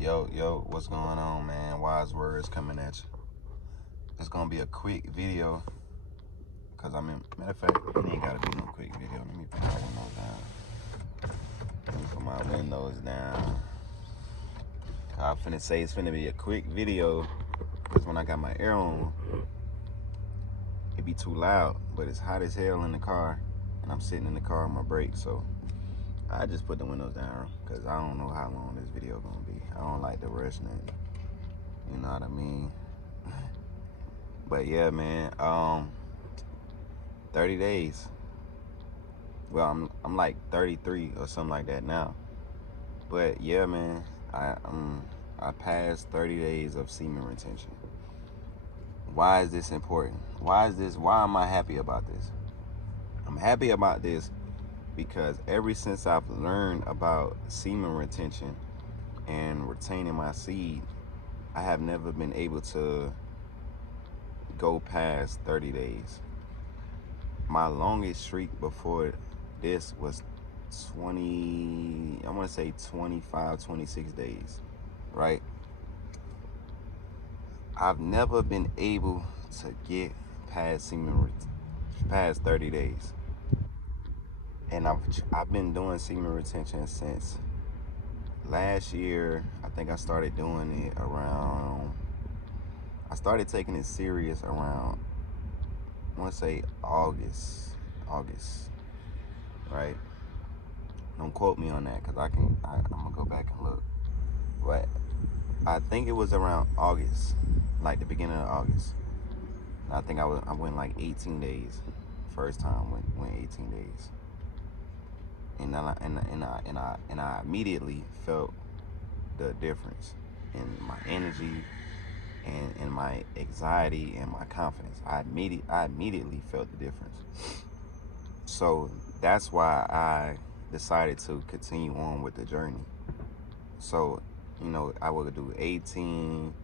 Yo, what's going on, man? Wise words coming at you. It's gonna be a quick video, cause matter of fact, it ain't gotta be no quick video. Let me put my windows down. Let me put my windows down. I'm finna say it's finna be a quick video, cause when I got my air on, it be too loud, but it's hot as hell in the car, and I'm sitting in the car on my break, so I just put the windows down, cause I don't know how long this video gonna be. I don't like to rush nothing. You know what I mean? But yeah, man, 30 days. Well, I'm like 33 or something like that now. But yeah, man, I passed 30 days of semen retention. Why is this important? Why am I happy about this? I'm happy about this because ever since I've learned about semen retention and retaining my seed, I have never been able to go past 30 days. My longest streak before this was 20, I want to say 25, 26 days, right? I've never been able to get past 30 days. And I've been doing semen retention since last year. I think I started doing it around, I started taking it serious around, I want to say August, right? Don't quote me on that, because I'm gonna go back and look. But I think it was around August, like the beginning of August. And I think I went like 18 days. First time went 18 days. And I immediately felt the difference in my energy and in my anxiety and my confidence. I immediately felt the difference. So that's why I decided to continue on with the journey. So, you know, I would do 18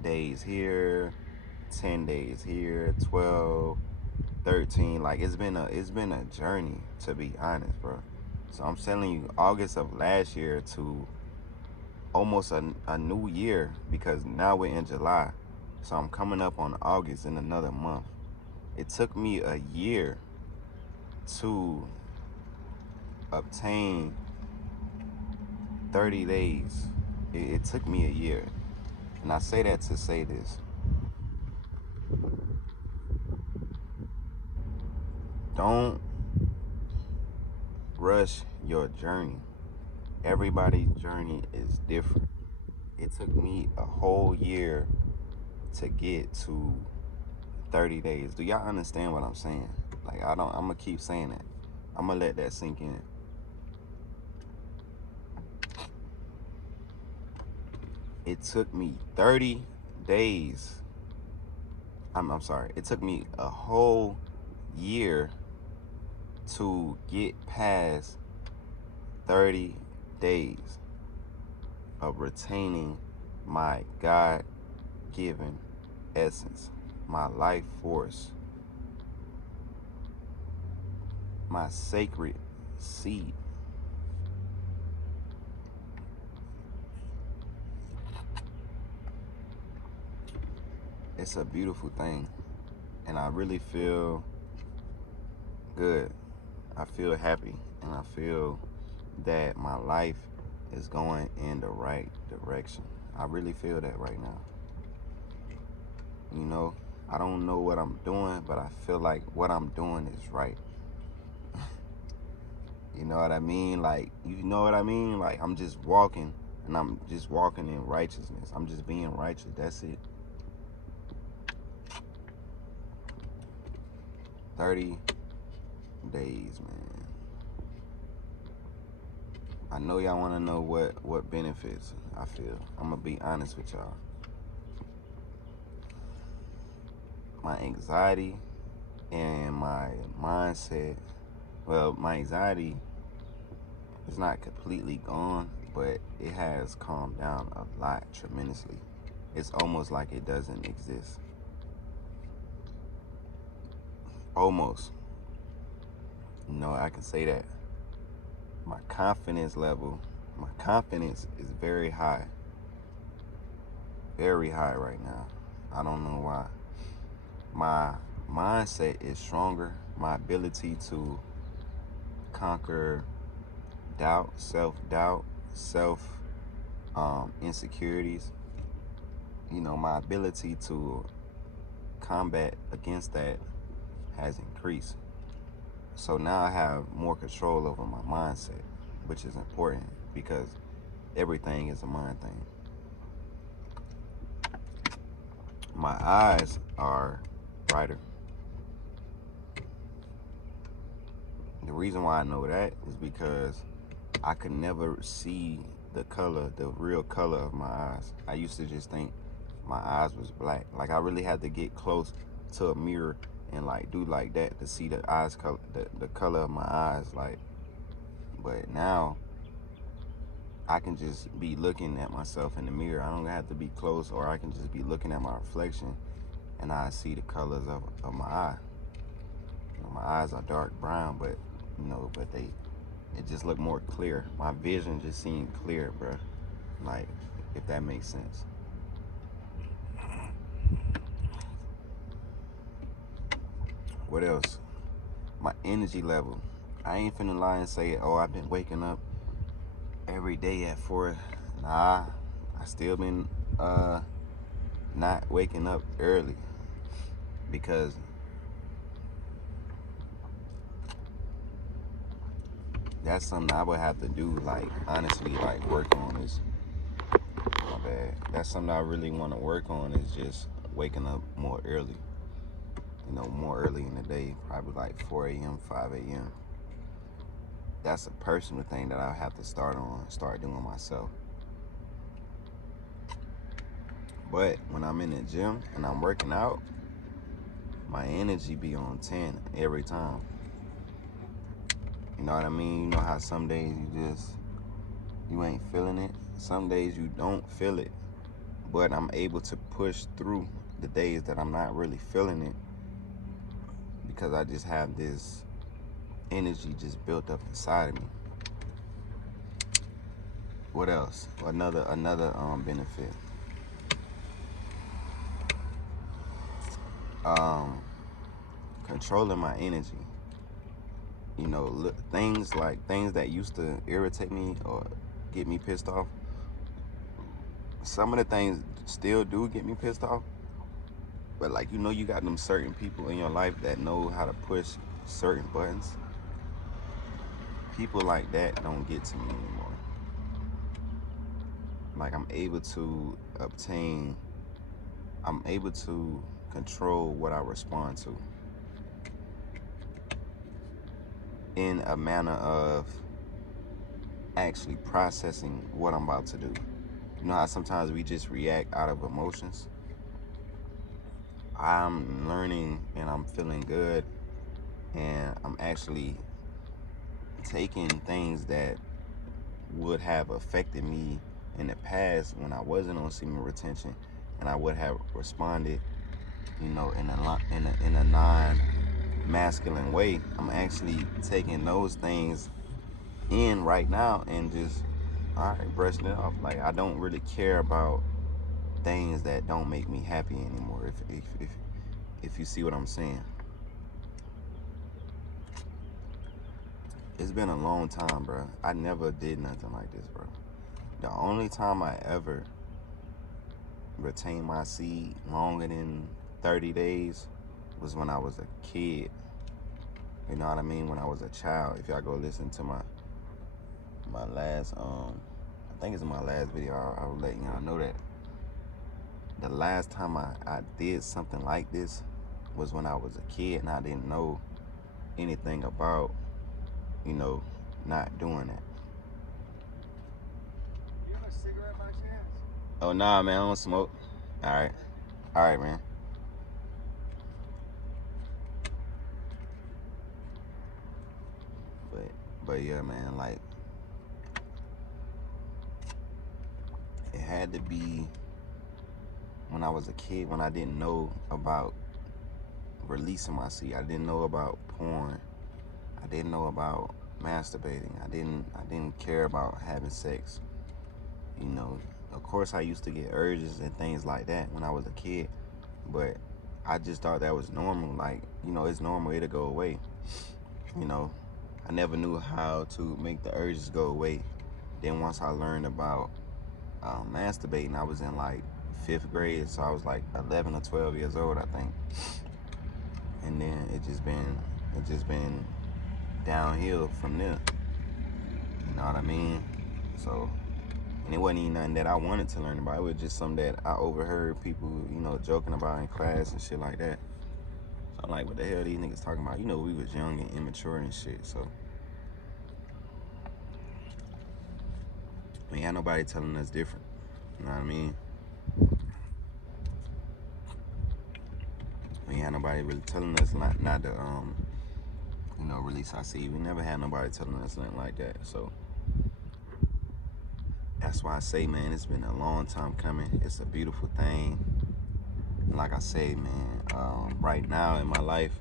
days here, 10 days here, 12, 13. Like, it's been a journey, to be honest, bro. So I'm telling you, August of last year to almost a new year, because now we're in July. So I'm coming up on August in another month. It took me a year to obtain 30 days. It took me a year. And I say that to say this. Don't rush your journey. Everybody's journey is different. It took me a whole year to get to 30 days. Do y'all understand what I'm saying? Like, I'm gonna keep saying that. I'm gonna let that sink in. It took me 30 days. I'm sorry. It took me a whole year to get past 30 days of retaining my God-given essence, my life force, my sacred seed. It's a beautiful thing, and I really feel good. I feel happy, and I feel that my life is going in the right direction. I really feel that right now. You know, I don't know what I'm doing, but I feel like what I'm doing is right. You know what I mean? Like, you know what I mean? Like, I'm just walking, and I'm just walking in righteousness. I'm just being righteous. That's it. 30 days, man. I know y'all want to know what benefits I feel. I'm going to be honest with y'all. My anxiety and my mindset, well, my anxiety is not completely gone, but it has calmed down a lot tremendously. It's almost like it doesn't exist. Almost. You know, I can say that. My confidence level My confidence is very high right now. I don't know why. My mindset is stronger. My ability to conquer doubt, self-doubt, self insecurities, my ability to combat against that has increased. So now I have more control over my mindset, which is important because everything is a mind thing. My eyes are brighter. The reason why I know that is because I could never see the real color of my eyes. I used to just think my eyes was black. Like I really had to get close to a mirror and like do like that to see the eyes color, the color of my eyes. Like, but now I can just be looking at myself in the mirror. I don't have to be close, or I can just be looking at my reflection and I see the colors of my eye. My eyes are dark brown, but it just look more clear. My vision just seemed clear, bro. Like, if that makes sense. What else? My energy level. I ain't finna lie and say, oh, I've been waking up every day at 4. Nah, I still been not waking up early because that's something I would have to do, like, honestly, like, work on is, my bad. That's something I really want to work on is just waking up more early. More early in the day, probably like 4 a.m., 5 a.m. That's a personal thing that I have to start doing myself. But when I'm in the gym and I'm working out, my energy be on 10 every time. You know what I mean? You know how some days you ain't feeling it. Some days you don't feel it. But I'm able to push through the days that I'm not really feeling it because I just have this energy just built up inside of me. What else? Another benefit. Controlling my energy. Things that used to irritate me or get me pissed off. Some of the things still do get me pissed off. But you got them certain people in your life that know how to push certain buttons. People like that don't get to me anymore. Like I'm able to control what I respond to in a manner of actually processing what I'm about to do. You know how sometimes we just react out of emotions? I'm learning and I'm feeling good, and I'm actually taking things that would have affected me in the past when I wasn't on semen retention, and I would have responded, in a non-masculine way. I'm actually taking those things in right now and just, all right, brushing it off. Like I don't really care about things that don't make me happy anymore. If you see what I'm saying. It's been a long time, bro. I never did nothing like this, bro. The only time I ever retained my seed longer than 30 days was when I was a kid. You know what I mean? When I was a child. If y'all go listen to my last, I think it's my last video, I'll let y'all know that. The last time I did something like this was when I was a kid and I didn't know anything about, not doing that. You have a cigarette by chance? Oh, nah, man, I don't smoke. All right, man. But yeah, man, like, it had to be when I was a kid, when I didn't know about releasing my seed. I didn't know about porn. I didn't know about, masturbating. I didn't care about having sex. You know, of course I used to get urges and things like that when I was a kid, but I just thought that was normal. Like, you know, it's normal, it'll go away. You know, I never knew how to make the urges go away. Then once I learned about masturbating, I was in like 5th grade, so I was like 11 or 12 years old, I think. And then it just been downhill from there. You know what I mean? So, and it wasn't even nothing that I wanted to learn about. It was just something that I overheard people, you know, joking about in class and shit like that. So I'm like, what the hell are these niggas talking about? You know, we was young and immature and shit, so we ain't had nobody telling us different. You know what I mean? We ain't had nobody really telling us not to you know, release our seed. We never had nobody telling us nothing like that. So that's why I say, man, it's been a long time coming. It's a beautiful thing. And like I say, man, right now in my life,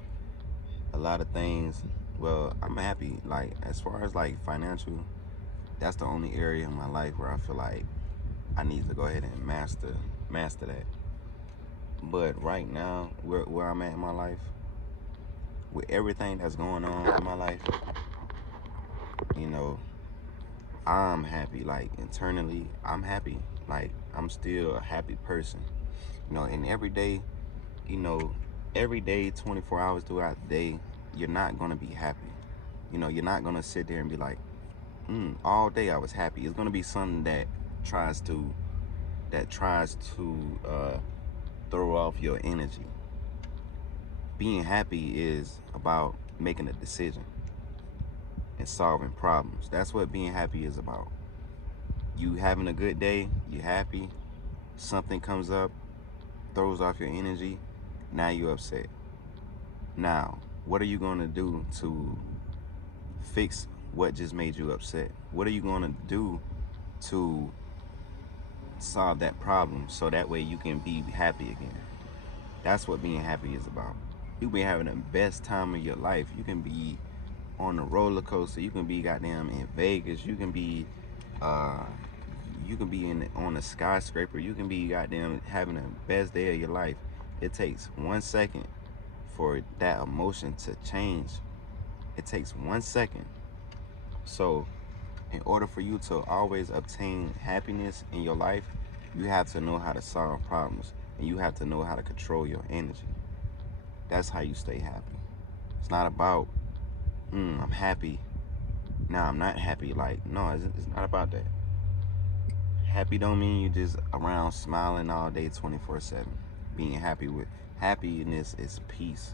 a lot of things, well, I'm happy. Like, as far as like financial, that's the only area in my life where I feel like I need to go ahead and master that. But right now, where I'm at in my life, with everything that's going on in my life, you know, I'm happy. Like, internally, I'm happy. Like, I'm still a happy person. You know, and every day, you know, every day, 24 hours throughout the day, you're not going to be happy. You know, you're not going to sit there and be like, all day I was happy. It's going to be something that tries to throw off your energy. Being happy is about making a decision and solving problems. That's what being happy is about. You having a good day, you're happy, something comes up, throws off your energy, now you're upset. Now, what are you going to do to fix what just made you upset? What are you going to do to solve that problem so that way you can be happy again? That's what being happy is about. You can be having the best time of your life. You can be on a roller coaster. You can be goddamn in Vegas. You can be on a skyscraper. You can be goddamn having the best day of your life. It takes 1 second for that emotion to change. It takes 1 second. So in order for you to always obtain happiness in your life, you have to know how to solve problems, and you have to know how to control your energy. That's how you stay happy. It's not about, I'm happy. Now I'm not happy. Like, no, it's not about that. Happy don't mean you just around smiling all day 24/7. Being happy with happiness is peace.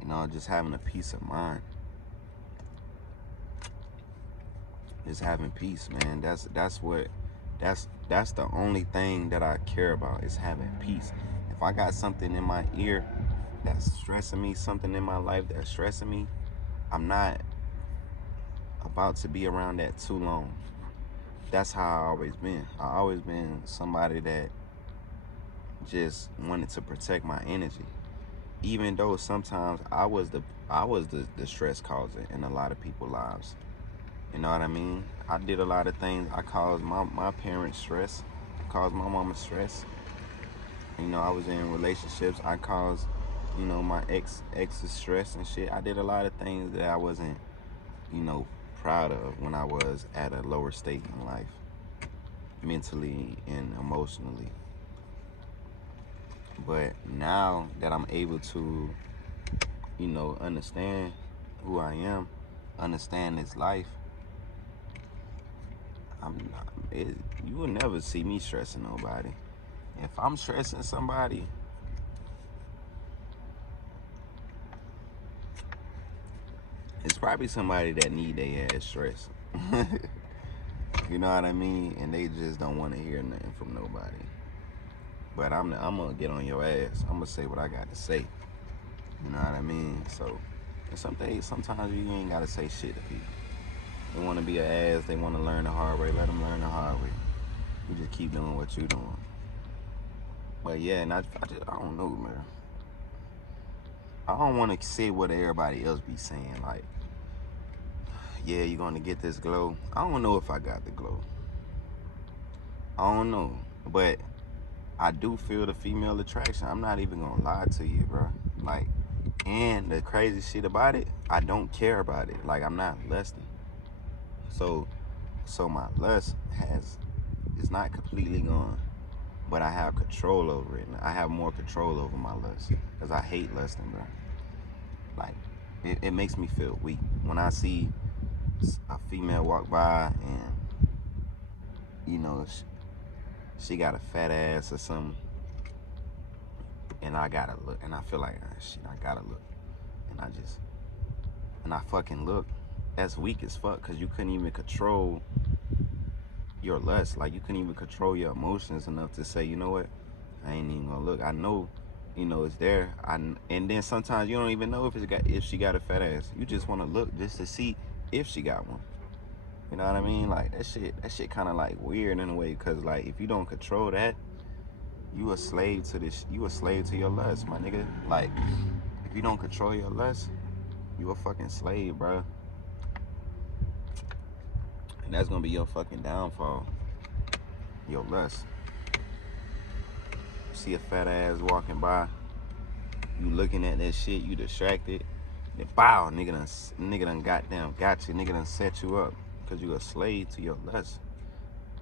You know, just having a peace of mind. Just having peace, man. That's the only thing that I care about, is having peace. If I got something in my ear that's stressing me, something in my life that's stressing me, I'm not about to be around that too long. That's how I always been. I always been somebody that just wanted to protect my energy. Even though sometimes I was the stress causer in a lot of people's lives. You know what I mean? I did a lot of things. I caused my parents stress, caused my mama stress. You know, I was in relationships. I caused, you know, my ex's stress and shit. I did a lot of things that I wasn't, you know, proud of when I was at a lower state in life, mentally and emotionally. But now that I'm able to, you know, understand who I am, understand this life, you will never see me stressing nobody. If I'm stressing somebody, it's probably somebody that need their ass stress. You know what I mean? And they just don't want to hear nothing from nobody. But I'm gonna get on your ass. I'm gonna say what I got to say. You know what I mean? So, and sometimes you ain't gotta say shit to people. They want to be an ass. They want to learn the hard way. Let them learn the hard way. You just keep doing what you doing. But yeah, and I don't know, man. I don't want to say what everybody else be saying. Like, yeah, you're gonna get this glow. I don't know if I got the glow. I don't know, but I do feel the female attraction. I'm not even gonna lie to you, bro. Like, and the crazy shit about it, I don't care about it. Like, I'm not lusting. So my lust is not completely gone, but I have control over it. I have more control over my lust because I hate lusting, bro. Like, it makes me feel weak when I see a female walk by and you know she got a fat ass or something, and I gotta look, and I feel like shit, I gotta look, and I fucking look. That's weak as fuck because you couldn't even control your lust. Like, you couldn't even control your emotions enough to say, you know what, I ain't even gonna look. I know, it's there. And then sometimes you don't even know if she got a fat ass. You just want to look just to see if she got one. You know what I mean? Like, that shit kind of like weird in a way, because like if you don't control that, you a slave to this. You a slave to your lust, my nigga. Like, if you don't control your lust, you a fucking slave, bro. And that's gonna be your fucking downfall. Your lust. You see a fat ass walking by, you looking at that shit, you distracted. Then bow, nigga done goddamn got you. Nigga done set you up because you a slave to your lust.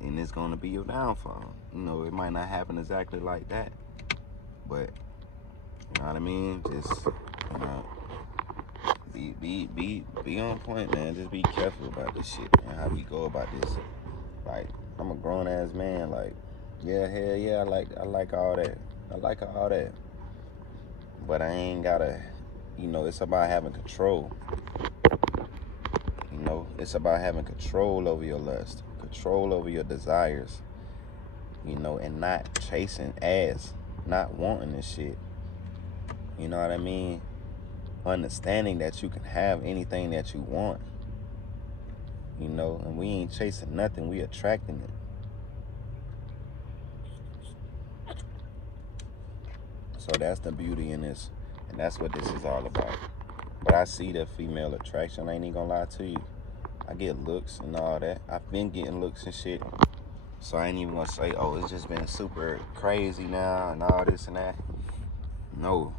And it's gonna be your downfall. It might not happen exactly like that, but you know what I mean? Just, be on point, man. Just be careful about this shit, man. How we go about this. Like, I'm a grown ass man. Like, yeah, hell yeah, I like all that. I like all that. But I ain't gotta, it's about having control. It's about having control over your lust, control over your desires, and not chasing ass, not wanting this shit. You know what I mean? Understanding that you can have anything that you want, and we ain't chasing nothing, we attracting it. So that's the beauty in this, and that's what this is all about. But I see the female attraction, I ain't even gonna lie to you. I get looks and all that. I've been getting looks and shit. So I ain't even gonna say, oh, it's just been super crazy now and all this and that. No.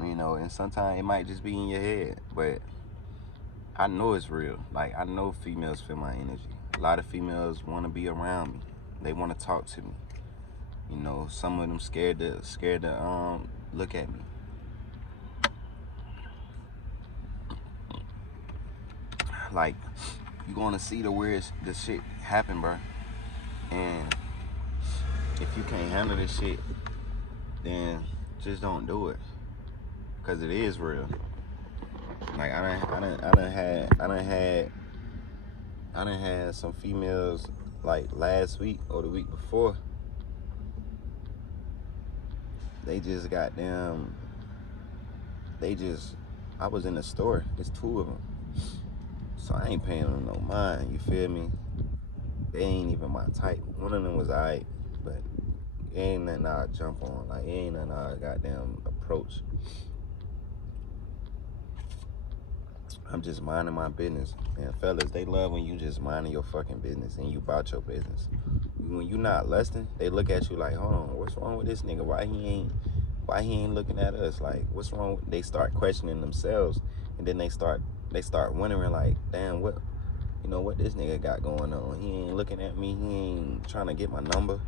And sometimes it might just be in your head, but I know it's real. Like, I know females feel my energy. A lot of females want to be around me. They want to talk to me. Some of them scared to look at me. Like, you gonna see the weirdest shit happen, bro. And if you can't handle this shit, then just don't do it, cause it is real. Like, I done had some females like last week or the week before. They just I was in the store. It's two of them. So I ain't paying them no mind, you feel me? They ain't even my type. One of them was alright, but it ain't nothing I jump on. Like, it ain't nothing I goddamn approach. I'm just minding my business. And fellas, they love when you just minding your fucking business and you about your business. When you not lusting, they look at you like, hold on, what's wrong with this nigga? Why he ain't looking at us? Like, what's wrong? They start questioning themselves, and then they start wondering, like, damn, what this nigga got going on? He ain't looking at me. He ain't trying to get my number.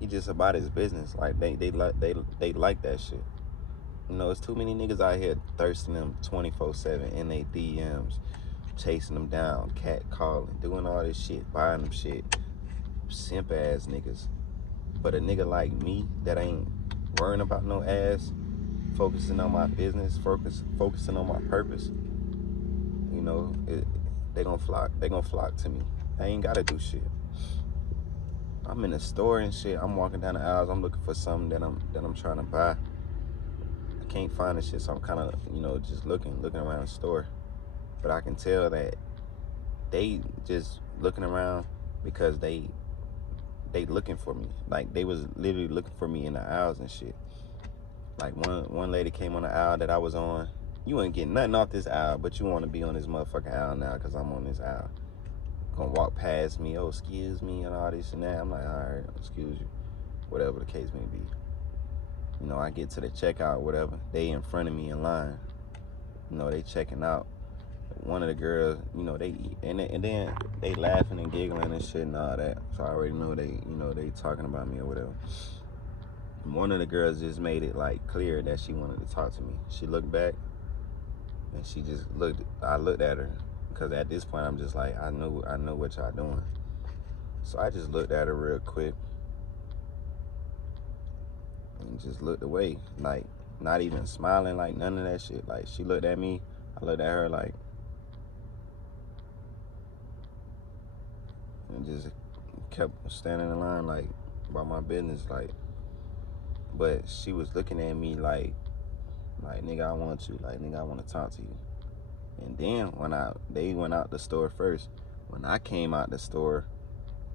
He just about his business. Like, they like that shit. It's too many niggas out here thirsting them 24/7 in they DMs, chasing them down, cat calling, doing all this shit, buying them shit. Simp ass niggas. But a nigga like me that ain't worrying about no ass, focusing on my business, focusing on my purpose, they gonna flock to me. I ain't gotta do shit. I'm in the store and shit. I'm walking down the aisles. I'm looking for something that I'm trying to buy. I can't find the shit, so I'm kind of just looking around the store. But I can tell that they just looking around because they looking for me. Like, they was literally looking for me in the aisles and shit. Like, one lady came on the aisle that I was on, You ain't getting nothing off this aisle, but you want to be on this motherfucking aisle now because I'm on this aisle. Gonna walk past me, oh, excuse me, and all this and that. I'm like, all right, excuse you, whatever the case may be. You know, I get to the checkout, whatever. They in front of me in line. You know, they checking out. One of the girls, you know, they eat, and then they laughing and giggling and shit and all that. So I already know they, you know, they talking about me or whatever. One of the girls just made it like clear that she wanted to talk to me. She looked back, and she just looked. I looked at her because at this point I'm just like, I know what y'all doing. So I just looked at her real quick and just looked away, like not even smiling, like none of that shit. Like she looked at me, I looked at her like, and just kept standing in line like about my business, like. But she was looking at me like nigga, I want you, like nigga, I want to talk to you. And then when they went out the store first. When I came out the store,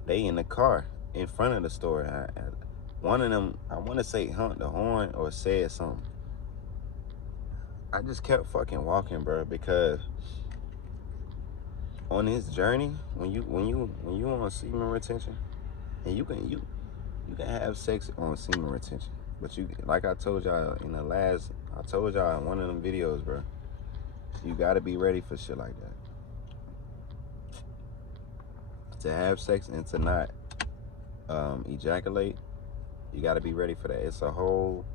they in the car in front of the store. One of them, I want to say honked the horn or said something. I just kept fucking walking, bro, because on this journey, when you on semen retention, and you can have sex on semen retention, but you, like I told y'all in I told y'all in one of them videos, bro, you gotta be ready for shit like that. To have sex and to not ejaculate, you gotta be ready for that. It's a whole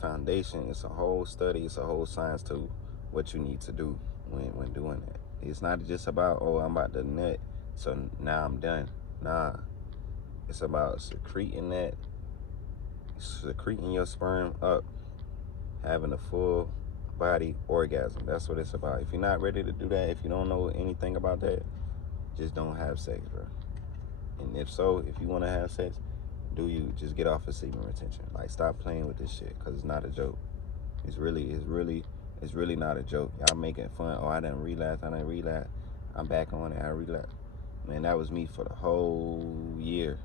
foundation. It's a whole study. It's a whole science to what you need to do when doing that. It's not just about, oh, I'm about to nut, so now I'm done. Nah, it's about secreting your sperm up, having a full body orgasm. That's what it's about. If you're not ready to do that, if you don't know anything about that, just don't have sex, bro. And if so, if you want to have sex, just get off of semen retention. Like, stop playing with this shit, because it's not a joke. It's really not a joke. Y'all making fun. Oh, I didn't relapse. I'm back on it. I relapsed. Man, that was me for the whole year.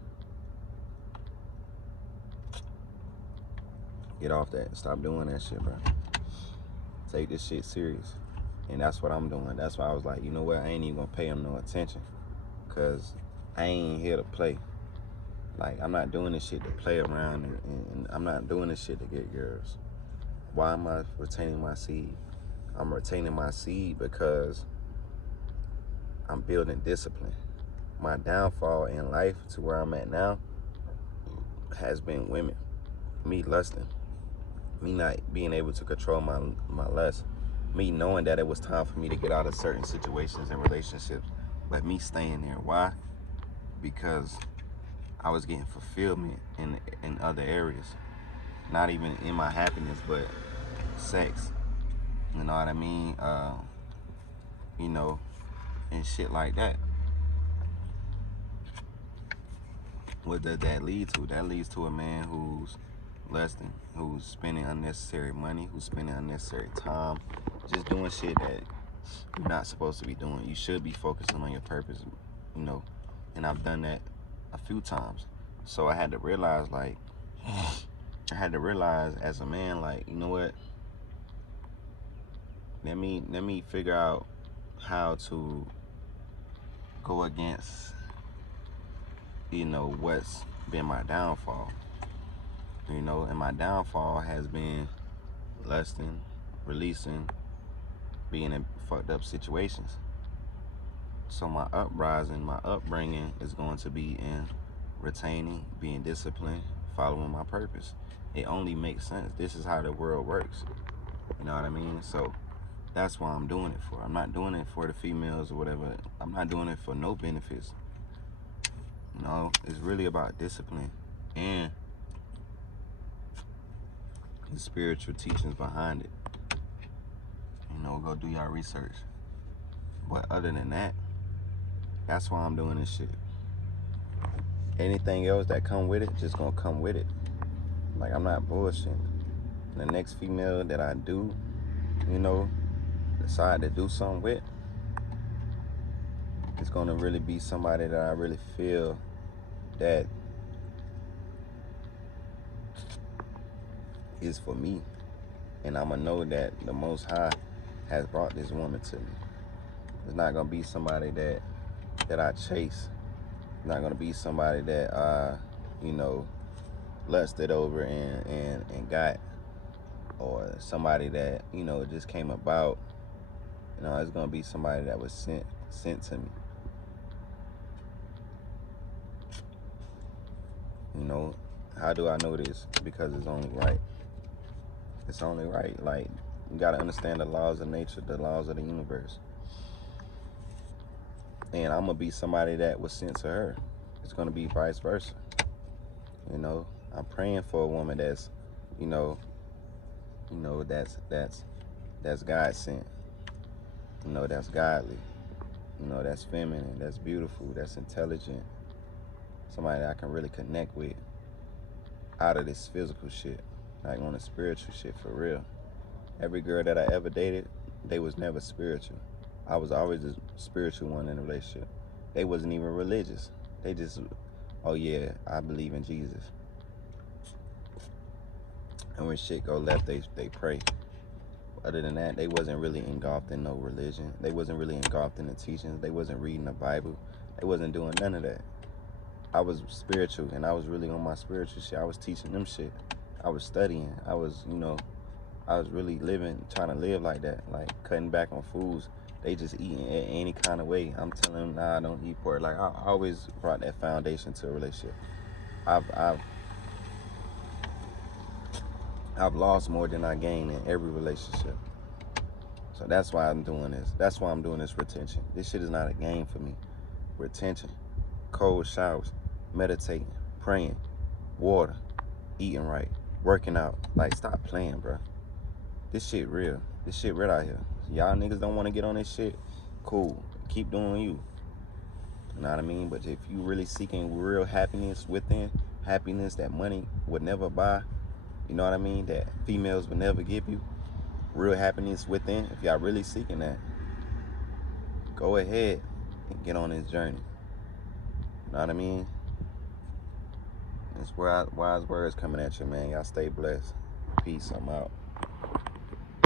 Get off that. Stop doing that shit, bro. Take this shit serious. And that's what I'm doing. That's why I was like, you know what? I ain't even gonna pay him no attention, because I ain't here to play. Like, I'm not doing this shit to play around, and I'm not doing this shit to get girls. Why am I retaining my seed? I'm retaining my seed because I'm building discipline. My downfall in life to where I'm at now has been women. Me lusting. Me not being able to control my lust. Me knowing that it was time for me to get out of certain situations and relationships, but me staying there. Why? Because I was getting fulfillment in other areas. Not even in my happiness, but sex. You know what I mean? You know, and shit like that. What does that lead to? That leads to a man who's lusting, who's spending unnecessary money, who's spending unnecessary time, just doing shit that you're not supposed to be doing. You should be focusing on your purpose, you know. And I've done that a few times. So I had to realize, like, as a man, like, you know what? Let me figure out how to go against, you know, what's been my downfall. You know, and my downfall has been lusting, releasing, being in fucked up situations. So my upbringing is going to be in retaining, being disciplined, following my purpose. It only makes sense. This is how the world works. You know what I mean? So that's why I'm doing it for. I'm not doing it for the females or whatever. I'm not doing it for no benefits. You know, it's really about discipline and the spiritual teachings behind it. You know, go do your research. But other than that, that's why I'm doing this shit. Anything else that come with it, just gonna come with it. Like, I'm not bullshitting. The next female that I do, you know, decide to do something with, it's gonna really be somebody that I really feel that is for me. And I'm going to know that the Most High has brought this woman to me. It's not going to be somebody that I chase. It's not going to be somebody that I, lusted over and got, or somebody that, just came about. It's going to be somebody that was sent to me. How do I know this? Because it's only right. It's only right. Like, you got to understand the laws of nature, the laws of the universe. And I'm going to be somebody that was sent to her. It's going to be vice versa. I'm praying for a woman that's, that's God sent. That's godly. That's feminine, that's beautiful, that's intelligent. Somebody that I can really connect with out of this physical shit, like on the spiritual shit for real. Every girl that I ever dated, they was never spiritual. I was always the spiritual one in a relationship. They wasn't even religious. They just, oh yeah, I believe in Jesus. And when shit go left, they pray. Other than that, they wasn't really engulfed in no religion. They wasn't really engulfed in the teachings. They wasn't reading the Bible. They wasn't doing none of that. I was spiritual, and I was really on my spiritual shit. I was teaching them shit. I was studying. I was really living, trying to live like that, like cutting back on foods. They just eating any kind of way. I'm telling them, nah, I don't eat pork. Like, I always brought that foundation to a relationship. I've lost more than I gained in every relationship. So that's why I'm doing this. That's why I'm doing this retention. This shit is not a game for me. Retention, cold showers, meditating, praying, water, eating right, working out. Like, stop playing, bro. This shit real. This shit real out here. Y'all niggas don't want to get on this shit. Cool. Keep doing you. You know what I mean? But if you really seeking real happiness within, happiness that money would never buy, you know what I mean? That females would never give you, real happiness within. If y'all really seeking that, go ahead and get on this journey. You know what I mean? It's wise words coming at you, man. Y'all stay blessed. Peace. I'm out.